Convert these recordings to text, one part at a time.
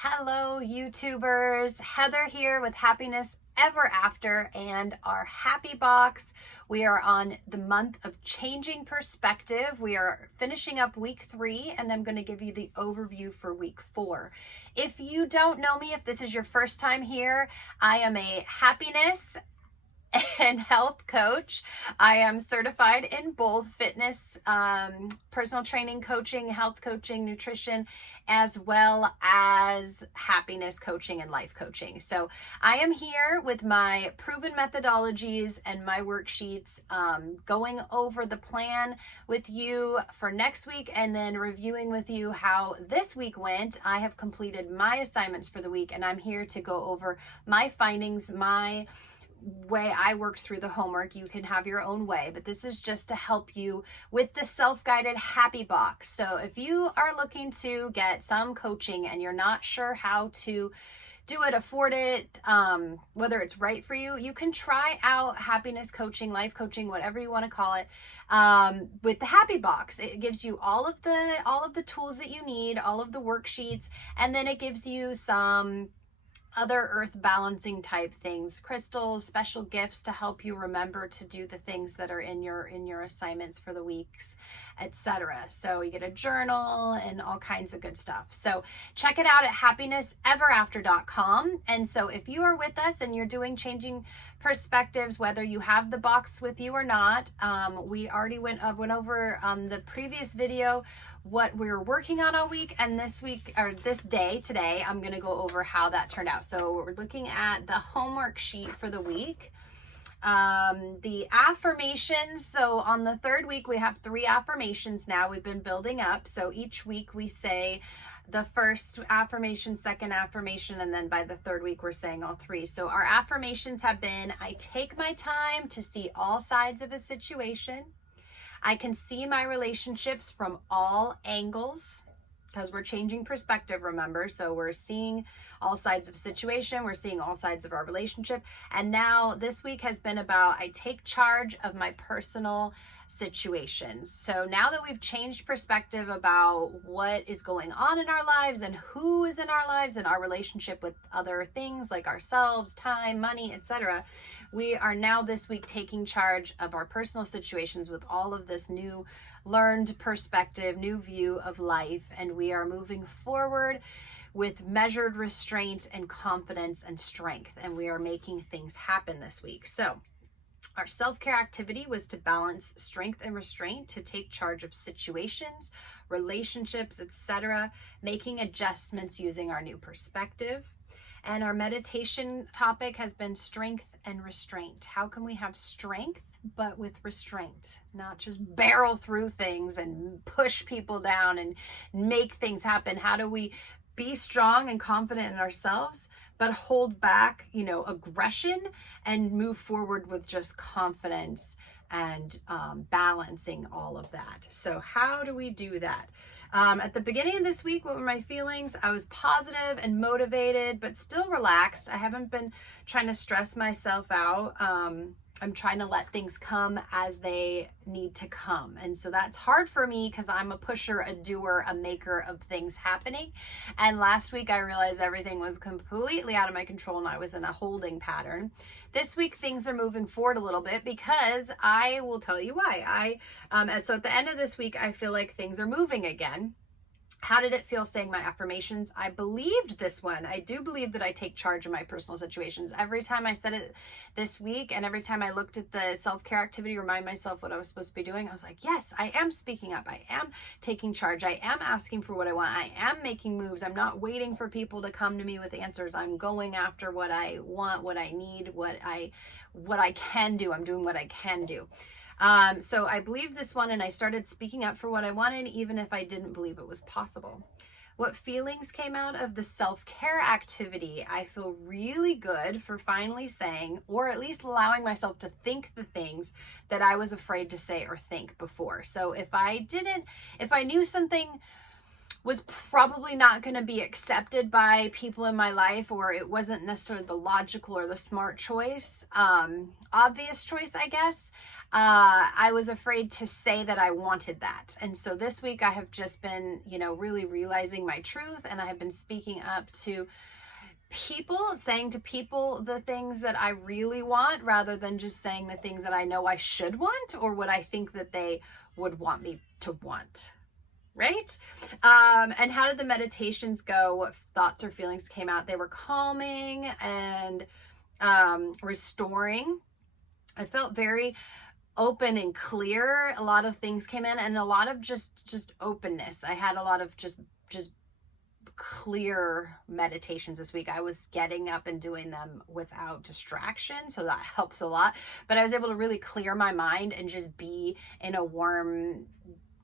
Hello, YouTubers. Heather here with Happiness Ever After and our Happy Box. We are on the month of changing perspective. We are finishing up week 3, and I'm going to give you the overview for week 4. If you don't know me, if this is your first time here, I am a happiness and health coach. I am certified in both fitness, personal training, coaching, health coaching, nutrition, as well as happiness coaching and life coaching. So I am here with my proven methodologies and my worksheets, going over the plan with you for next week and then reviewing with you how this week went. I have completed my assignments for the week, and I'm here to go over my findings, my way I worked through the homework. You can have your own way, but this is just to help you with the self-guided happy box. So if you are looking to get some coaching and you're not sure how to do it, afford it, whether it's right for you, you can try out happiness coaching, life coaching, whatever you want to call it, with the happy box. It gives you all of the tools that you need, all of the worksheets, and then it gives you some other earth balancing type things, crystals, special gifts to help you remember to do the things that are in your assignments for the weeks, etc. So you get a journal and all kinds of good stuff. So check it out at happinesseverafter.com. And so if you are with us and you're doing changing perspectives, whether you have the box with you or not, we already went over the previous video what we were working on all week, and this week, or this day today, I'm going to go over how that turned out. So we're looking at the homework sheet for the week. The affirmations. So on the third week, we have 3 affirmations now. We've been building up. So each week we say the first affirmation, second affirmation, and then by the third week, we're saying all 3. So our affirmations have been: I take my time to see all sides of a situation. I can see my relationships from all angles, because we're changing perspective, remember? So we're seeing all sides of a situation. We're seeing all sides of our relationship. And now this week has been about I take charge of my personal situations. So now that we've changed perspective about what is going on in our lives and who is in our lives and our relationship with other things like ourselves, time, money, etc., we are now this week taking charge of our personal situations with all of this new learned perspective, new view of life, and we are moving forward with measured restraint and confidence and strength, and we are making things happen this week. So our self-care activity was to balance strength and restraint, to take charge of situations, relationships, etc., making adjustments using our new perspective. And our meditation topic has been strength and restraint. How can we have strength but with restraint, not just barrel through things and push people down and make things happen? How do we be strong and confident in ourselves, but hold back, aggression, and move forward with just confidence and balancing all of that? So how do we do that? At the beginning of this week, what were my feelings? I was positive and motivated, but still relaxed. I haven't been trying to stress myself out. I'm trying to let things come as they need to come. And so that's hard for me because I'm a pusher, a doer, a maker of things happening. And last week I realized everything was completely out of my control and I was in a holding pattern. This week things are moving forward a little bit because I will tell you why. So at the end of this week, I feel like things are moving again. How did it feel saying my affirmations? I believed this one. I do believe that I take charge of my personal situations. Every time I said it this week, and every time I looked at the self-care activity, remind myself what I was supposed to be doing, I was like, yes, I am speaking up. I am taking charge. I am asking for what I want. I am making moves. I'm not waiting for people to come to me with answers. I'm going after what I want, what I need, what I can do. I'm doing what I can do. So I believed this one, and I started speaking up for what I wanted, even if I didn't believe it was possible. What feelings came out of the self-care activity? I feel really good for finally saying, or at least allowing myself to think the things that I was afraid to say or think before. So if I knew something was probably not going to be accepted by people in my life, or it wasn't necessarily the logical or the smart choice, obvious choice, I guess, I was afraid to say that I wanted that. And so this week I have just been, really realizing my truth, and I have been speaking up to people, saying to people the things that I really want, rather than just saying the things that I know I should want or what I think that they would want me to want. Right? And how did the meditations go? What thoughts or feelings came out? They were calming and restoring. I felt very open and clear. A lot of things came in, and a lot of just openness. I had a lot of just clear meditations this week. I was getting up and doing them without distraction, so that helps a lot. But I was able to really clear my mind and just be in a warm,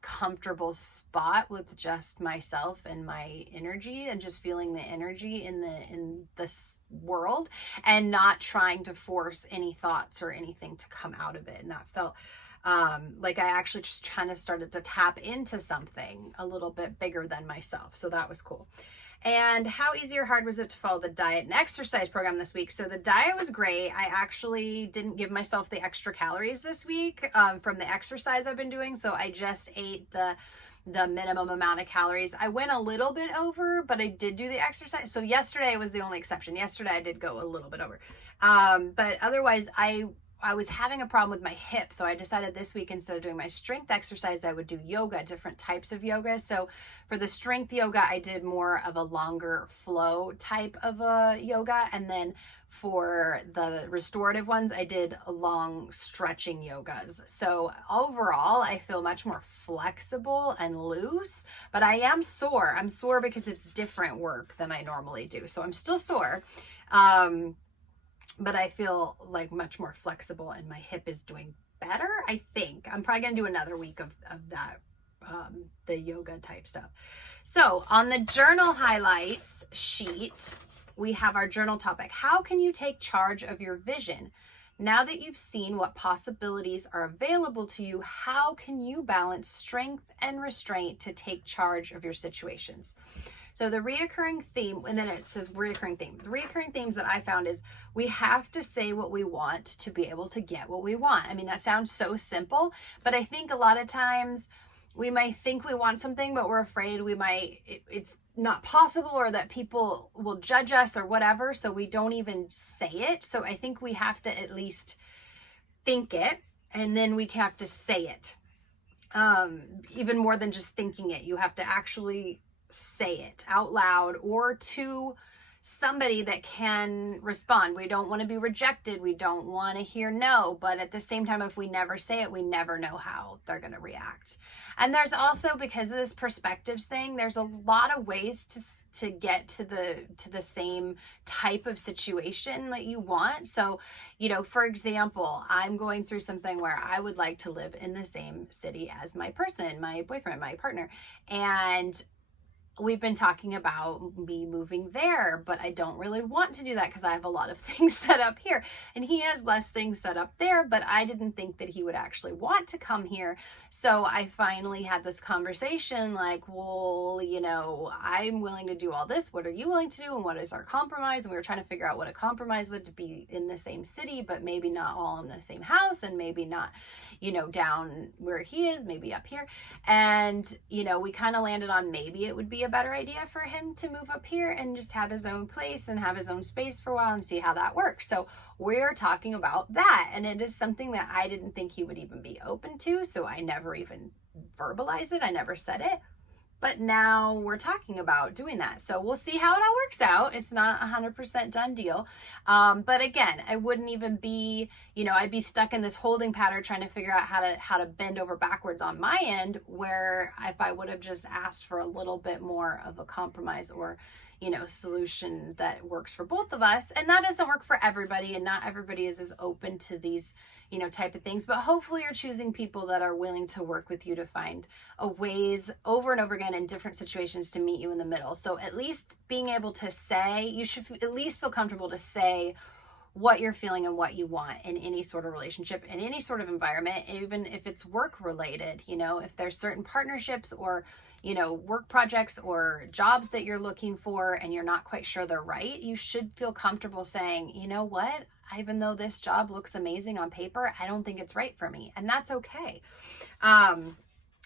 comfortable spot with just myself and my energy, and just feeling the energy in this world, and not trying to force any thoughts or anything to come out of it. And that felt like I actually just kind of started to tap into something a little bit bigger than myself. So that was cool. And how easy or hard was it to follow the diet and exercise program this week? So the diet was great. I actually didn't give myself the extra calories this week from the exercise I've been doing. So I just ate the minimum amount of calories. I went a little bit over, but I did do the exercise. So yesterday was the only exception. Yesterday I did go a little bit over. But otherwise I was having a problem with my hip. So I decided this week, instead of doing my strength exercise, I would do yoga, different types of yoga. So for the strength yoga, I did more of a longer flow type of a yoga. And then for the restorative ones, I did long stretching yogas. So overall, I feel much more flexible and loose, but I am sore. I'm sore because it's different work than I normally do. So I'm still sore. But I feel like much more flexible, and my hip is doing better, I think. I'm probably going to do another week of that, the yoga type stuff. So on the journal highlights sheet, we have our journal topic. How can you take charge of your vision? Now that you've seen what possibilities are available to you, how can you balance strength and restraint to take charge of your situations? So the reoccurring theme, and then it says reoccurring theme. The reoccurring themes that I found is we have to say what we want to be able to get what we want. I mean, that sounds so simple, but I think a lot of times we might think we want something, but we're afraid it's not possible, or that people will judge us or whatever. So we don't even say it. So I think we have to at least think it, and then we have to say it. Even more than just thinking it, you have to actually say it out loud, or to somebody that can respond. We don't want to be rejected. We don't want to hear no, but at the same time, if we never say it, we never know how they're going to react. And there's also, because of this perspectives thing, there's a lot of ways to get to the same type of situation that you want. So, for example, I'm going through something where I would like to live in the same city as my person, my boyfriend, my partner, and we've been talking about me moving there, but I don't really want to do that because I have a lot of things set up here, and he has less things set up there, but I didn't think that he would actually want to come here. So I finally had this conversation like, well, I'm willing to do all this. What are you willing to do? And what is our compromise? And we were trying to figure out what a compromise would be in the same city, but maybe not all in the same house, and maybe not, down where he is, maybe up here. And, we kind of landed on maybe it would be a better idea for him to move up here and just have his own place and have his own space for a while and see how that works. So we're talking about that, and it is something that I didn't think he would even be open to, so I never even verbalized it. I never said it, but now we're talking about doing that. So we'll see how it all works out. It's not 100% done deal. But again, I wouldn't even be, I'd be stuck in this holding pattern trying to figure out how to bend over backwards on my end, where if I would have just asked for a little bit more of a compromise or, solution that works for both of us. And that doesn't work for everybody, and not everybody is as open to these, type of things, but hopefully you're choosing people that are willing to work with you to find a ways over and over again in different situations to meet you in the middle. So at least being able to say, you should at least feel comfortable to say what you're feeling and what you want in any sort of relationship, in any sort of environment, even if it's work related, if there's certain partnerships or work projects or jobs that you're looking for and you're not quite sure they're right, you should feel comfortable saying, you know what, even though this job looks amazing on paper, I don't think it's right for me. And that's okay.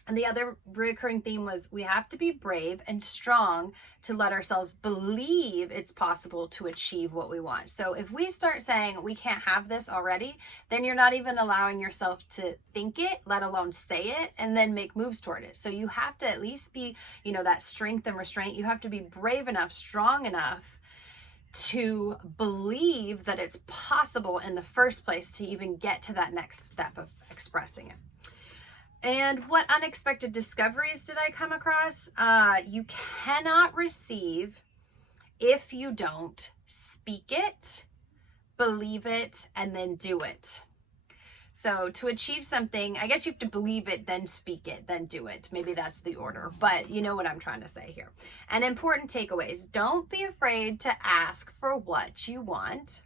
And the other recurring theme was we have to be brave and strong to let ourselves believe it's possible to achieve what we want. So if we start saying we can't have this already, then you're not even allowing yourself to think it, let alone say it, and then make moves toward it. So you have to at least be, that strength and restraint. You have to be brave enough, strong enough to believe that it's possible in the first place to even get to that next step of expressing it. And what unexpected discoveries did I come across? You cannot receive if you don't speak it, believe it, and then do it. So to achieve something, I guess you have to believe it, then speak it, then do it. Maybe that's the order, but you know what I'm trying to say here. And important takeaways: don't be afraid to ask for what you want.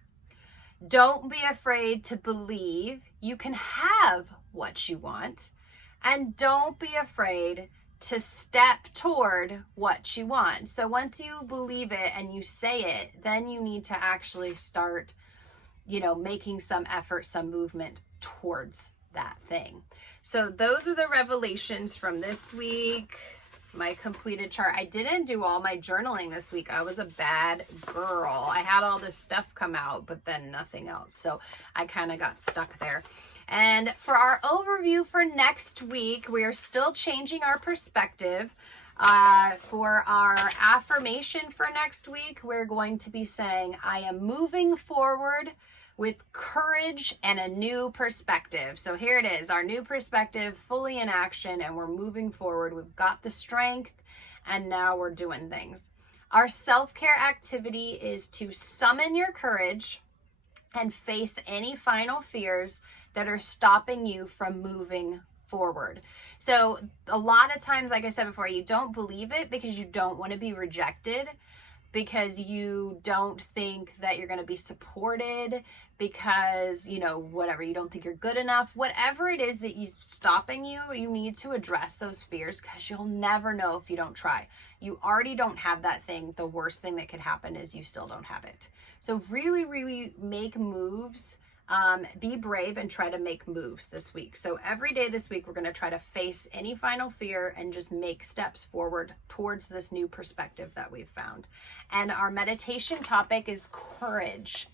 Don't be afraid to believe you can have what you want. And don't be afraid to step toward what you want. So once you believe it and you say it, then you need to actually start, making some effort, some movement towards that thing. So those are the revelations from this week. My completed chart. I didn't do all my journaling this week. I was a bad girl. I had all this stuff come out, but then nothing else. So I kind of got stuck there. And for our overview for next week, we are still changing our perspective. For our affirmation for next week, we're going to be saying, I am moving forward with courage and a new perspective. So here it is, our new perspective, fully in action, and we're moving forward. We've got the strength, and now we're doing things. Our self-care activity is to summon your courage and face any final fears that are stopping you from moving forward. So a lot of times, like I said before, you don't believe it because you don't want to be rejected, because you don't think that you're going to be supported, because, whatever, you don't think you're good enough. Whatever it is that is stopping you, you need to address those fears, because you'll never know if you don't try. You already don't have that thing. The worst thing that could happen is you still don't have it. So really, really make moves. Be brave and try to make moves this week. So every day this week, we're going to try to face any final fear and just make steps forward towards this new perspective that we've found. And our meditation topic is courage,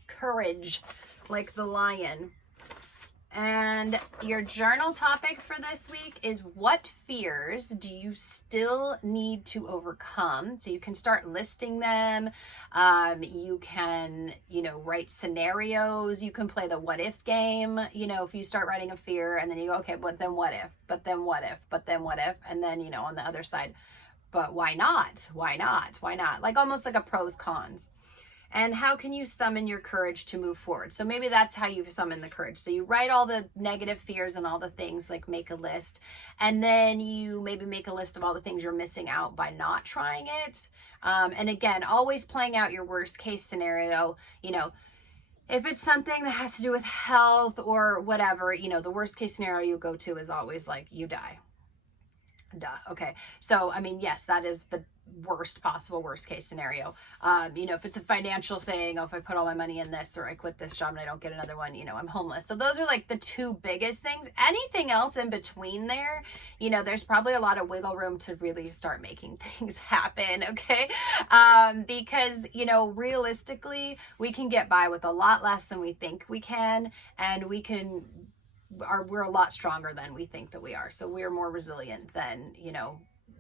like the lion. And your journal topic for this week is, what fears do you still need to overcome? So you can start listing them. You can, write scenarios. You can play the what if game. If you start writing a fear and then you go, okay, but then what if, but then what if, but then what if? And then, on the other side, but why not? Why not? Why not? Like almost like a pros cons. And how can you summon your courage to move forward? So maybe that's how you summon the courage. So you write all the negative fears and all the things, like make a list. And then you maybe make a list of all the things you're missing out by not trying it. And again, always playing out your worst case scenario. If it's something that has to do with health or whatever, the worst case scenario you go to is always like you die. Duh. Okay. So, yes, that is the worst case scenario. If it's a financial thing, if I put all my money in this, or I quit this job and I don't get another one, I'm homeless. So those are like the two biggest things. Anything else in between there, there's probably a lot of wiggle room to really start making things happen. Okay. Because, realistically, we can get by with a lot less than we think we can, and we're a lot stronger than we think that we are. So we're more resilient than,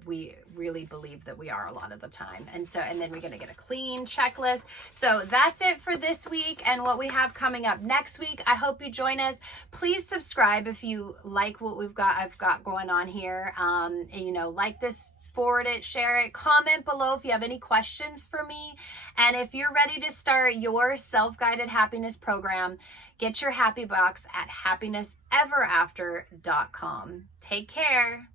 we really believe that we are a lot of the time. And then we're going to get a clean checklist. So that's it for this week and what we have coming up next week. I hope you join us. Please subscribe if you like what I've got going on here. Like this, forward it, share it, comment below if you have any questions for me. And if you're ready to start your self-guided happiness program, get your happy box at happinesseverafter.com. Take care.